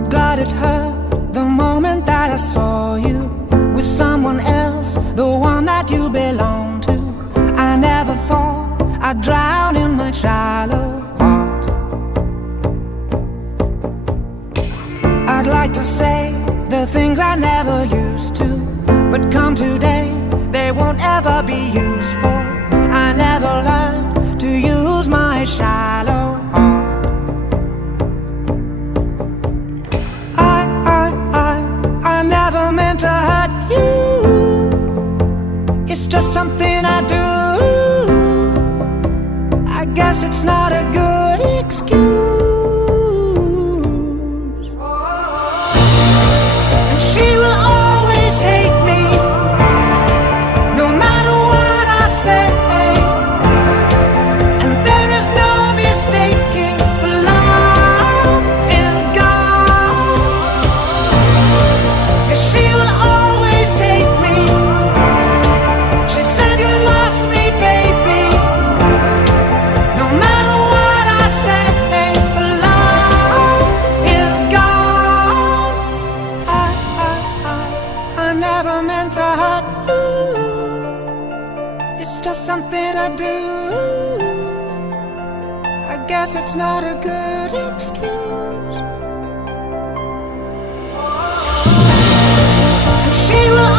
Oh God, it hurt the moment that I saw you with someone else, the one that you belong to. I never thought I'd drown in my shallow heart. I'd like to say the things I never used to, but come today, they won't ever be useful. I never learned to use my shallow heart. I never meant to hurt you. It's just something I do. I guess it's not a good excuse. And she will always hate me, no matter what I say. And there is no mistaking, the love is gone. Yeah, she will always hate me. She said you lost me, baby. No matter what I say, the love is gone. I never meant to hurt you. It's just something I do. I guess it's not a good excuse. And she will